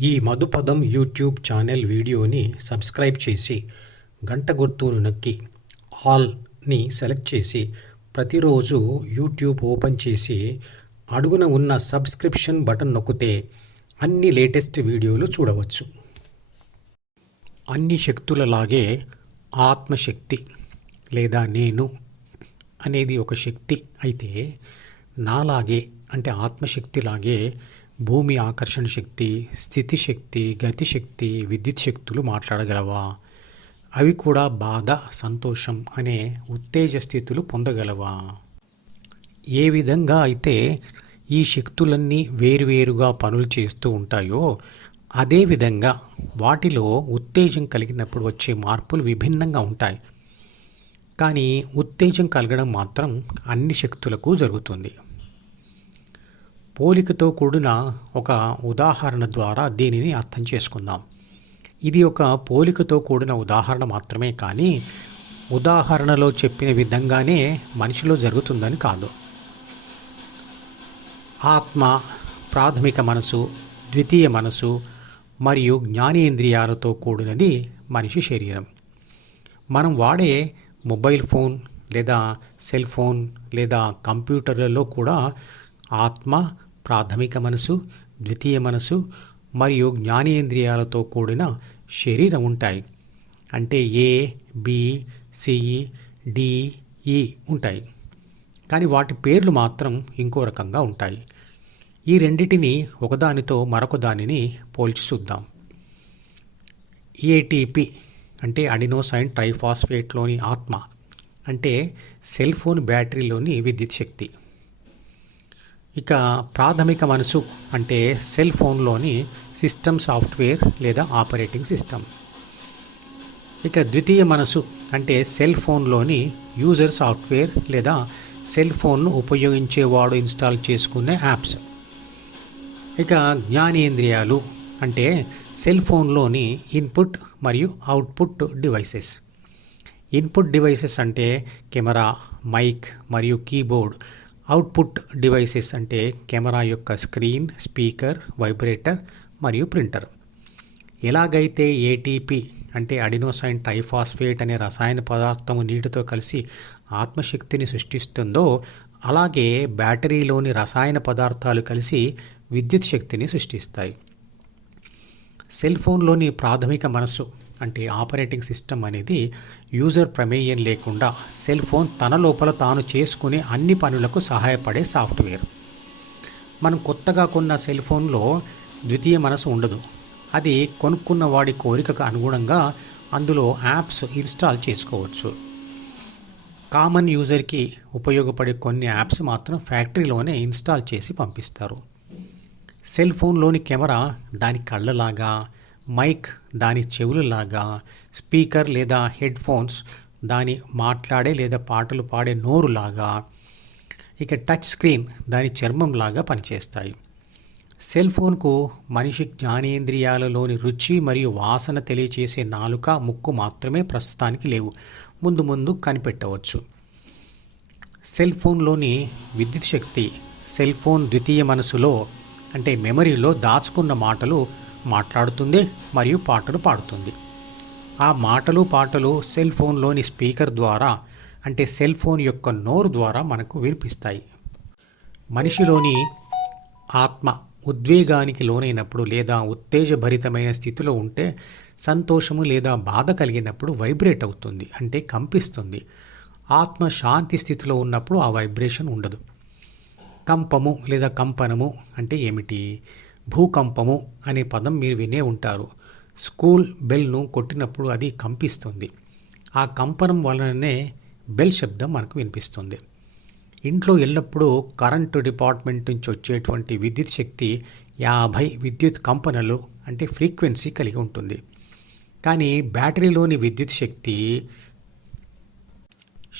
ఈ Madhupadam YouTube channel వీడియోని subscribe చేసి గంట గుర్తును నొక్కి ఆల్ని సెలెక్ట్ చేసి ప్రతిరోజు యూట్యూబ్ ఓపెన్ చేసి అడుగున ఉన్న సబ్స్క్రిప్షన్ బటన్ నొక్కితే అన్ని లేటెస్ట్ వీడియోలు చూడవచ్చు. అన్ని శక్తులలాగే ఆత్మశక్తి లేదా నేను అనేది ఒక శక్తి అయితే నాలాగే అంటే ఆత్మశక్తిలాగే భూమి ఆకర్షణ శక్తి స్థితి శక్తి గతి శక్తి విద్యుత్ శక్తులు మాట్లాడగలవా? అవి కూడా బాధ సంతోషం అనే ఉత్తేజ స్థితులు పొందగలవా? ఏ విధంగా అయితే ఈ శక్తులన్నీ వేరువేరుగా పనులు చేస్తూ ఉంటాయో అదేవిధంగా వాటిలో ఉత్తేజం కలిగినప్పుడు వచ్చే మార్పులు విభిన్నంగా ఉంటాయి. కానీ ఉత్తేజం కలగడం మాత్రం అన్ని శక్తులకు జరుగుతుంది. పోలికతో కూడిన ఒక ఉదాహరణ ద్వారా దీనిని అర్థం చేసుకుందాం. ఇది ఒక పోలికతో కూడిన ఉదాహరణ మాత్రమే కానీ ఉదాహరణలో చెప్పిన విధంగానే మనిషిలో జరుగుతుందని కాదు. ఆత్మ ప్రాథమిక మనసు ద్వితీయ మనసు మరియు జ్ఞానేంద్రియాలతో కూడినది మనిషి శరీరం. మనం వాడే మొబైల్ ఫోన్ లేదా సెల్ ఫోన్ లేదా కంప్యూటర్లలో కూడా ఆత్మ ప్రాథమిక మనసు ద్వితీయ మనసు మరియు జ్ఞానేంద్రియాలతో కూడిన శరీరం ఉంటాయి. అంటే ఏ బి సిఈ డిఈ ఉంటాయి. కానీ వాటి పేర్లు మాత్రం ఇంకో రకంగా ఉంటాయి. ఈ రెండిటిని ఒకదానితో మరొక దానిని పోల్చి చూద్దాం. ఏటీపీ అంటే అడినోసైన్ ట్రైఫాస్ఫేట్లోని ఆత్మ. అంటే సెల్ ఫోన్ బ్యాటరీలోని విద్యుత్ శక్తి. ఇక ప్రాథమిక మనసు అంటే సెల్ ఫోన్లోని సిస్టమ్ సాఫ్ట్వేర్ లేదా ఆపరేటింగ్ సిస్టమ్. ఇక ద్వితీయ మనసు అంటే సెల్ ఫోన్లోని యూజర్ సాఫ్ట్వేర్ లేదా సెల్ ఫోన్ను ఉపయోగించేవాడు ఇన్స్టాల్ చేసుకునే యాప్స్. ఇక జ్ఞానేంద్రియాలు అంటే సెల్ ఫోన్లోని ఇన్పుట్ మరియు అవుట్పుట్ డివైసెస్. ఇన్పుట్ డివైసెస్ అంటే కెమెరా మైక్ మరియు కీబోర్డ్ అవుట్పుట్ డివైసెస్ అంటే కెమెరా యొక్క స్క్రీన్ స్పీకర్ వైబ్రేటర్ మరియు ప్రింటర్. ఎలాగైతే ఏటీపీ అంటే అడినోసైన్ ట్రైఫాస్ఫేట్ అనే రసాయన పదార్థము నీటితో కలిసి ఆత్మశక్తిని సృష్టిస్తుందో అలాగే బ్యాటరీలోని రసాయన పదార్థాలు కలిసి విద్యుత్ శక్తిని సృష్టిస్తాయి. సెల్ ఫోన్లోని ప్రాథమిక మనస్సు అంటే ఆపరేటింగ్ సిస్టమ్ అనేది యూజర్ ప్రమేయం లేకుండా సెల్ ఫోన్ తన లోపల తాను చేసుకునే అన్ని పనులకు సహాయపడే సాఫ్ట్వేర్. మనం కొత్తగా కొన్న సెల్ ఫోన్లో ద్వితీయ మనసు ఉండదు. అది కొనుక్కున్న వాడి కోరికకు అనుగుణంగా అందులో యాప్స్ ఇన్స్టాల్ చేసుకోవచ్చు. కామన్ యూజర్కి ఉపయోగపడే కొన్ని యాప్స్ మాత్రం ఫ్యాక్టరీలోనే ఇన్స్టాల్ చేసి పంపిస్తారు. సెల్ ఫోన్లోని కెమెరా దాని కళ్ళలాగా మైక్ దాని చెవులలాగా స్పీకర్ లేదా హెడ్ ఫోన్స్ దాని మాట్లాడే లేదా పాటలు పాడే నోరులాగా ఇక టచ్ స్క్రీన్ దాని చర్మంలాగా పనిచేస్తాయి. సెల్ ఫోన్కు మనిషి జ్ఞానేంద్రియాలలోని రుచి మరియు వాసన తెలియచేసే నాలుక ముక్కు మాత్రమే ప్రస్తుతానికి లేవు. ముందు ముందు కనిపెట్టవచ్చు. సెల్ ఫోన్లోని విద్యుత్ శక్తి సెల్ ఫోన్ ద్వితీయ మనసులో అంటే మెమరీలో దాచుకున్న మాటలు మాట్లాడుతుంది మరియు పాటలు పాడుతుంది. ఆ మాటలు పాటలు సెల్ ఫోన్లోని స్పీకర్ ద్వారా అంటే సెల్ ఫోన్ యొక్క నోరు ద్వారా మనకు వినిపిస్తాయి. మనిషిలోని ఆత్మ ఉద్వేగానికి లోనైనప్పుడు లేదా ఉత్తేజభరితమైన స్థితిలో ఉంటే సంతోషము లేదా బాధ కలిగినప్పుడు వైబ్రేట్ అవుతుంది అంటే కంపిస్తుంది. ఆత్మ శాంతి స్థితిలో ఉన్నప్పుడు ఆ వైబ్రేషన్ ఉండదు. కంపము లేదా కంపనము అంటే ఏమిటి? భూకంపము అనే పదం మీరు వినే ఉంటారు. స్కూల్ బెల్ను కొట్టినప్పుడు అది కంపిస్తుంది. ఆ కంపనం వలననే బెల్ శబ్దం మనకు వినిపిస్తుంది. ఇంట్లో ఎల్లప్పుడూ కరెంటు డిపార్ట్మెంట్ నుంచి వచ్చేటువంటి విద్యుత్ శక్తి యాభై విద్యుత్ కంపనలు అంటే ఫ్రీక్వెన్సీ కలిగి ఉంటుంది. కానీ బ్యాటరీలోని విద్యుత్ శక్తి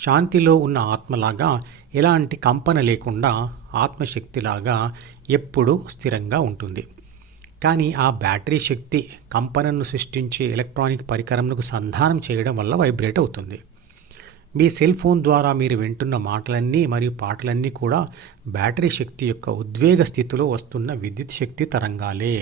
శాంతిలో ఉన్న ఆత్మలాగా ఎలాంటి కంపన లేకుండా ఆత్మశక్తిలాగా ఎప్పుడూ స్థిరంగా ఉంటుంది. కానీ ఆ బ్యాటరీ శక్తి కంపనను సృష్టించే ఎలక్ట్రానిక్ పరికరంకు సంధానం చేయడం వల్ల వైబ్రేట్ అవుతుంది. మీ సెల్ ఫోన్ ద్వారా మీరు వింటున్న మాటలన్నీ మరియు పాటలన్నీ కూడా బ్యాటరీ శక్తి యొక్క ఉద్వేగ స్థితిలో వస్తున్న విద్యుత్ శక్తి తరంగాలే.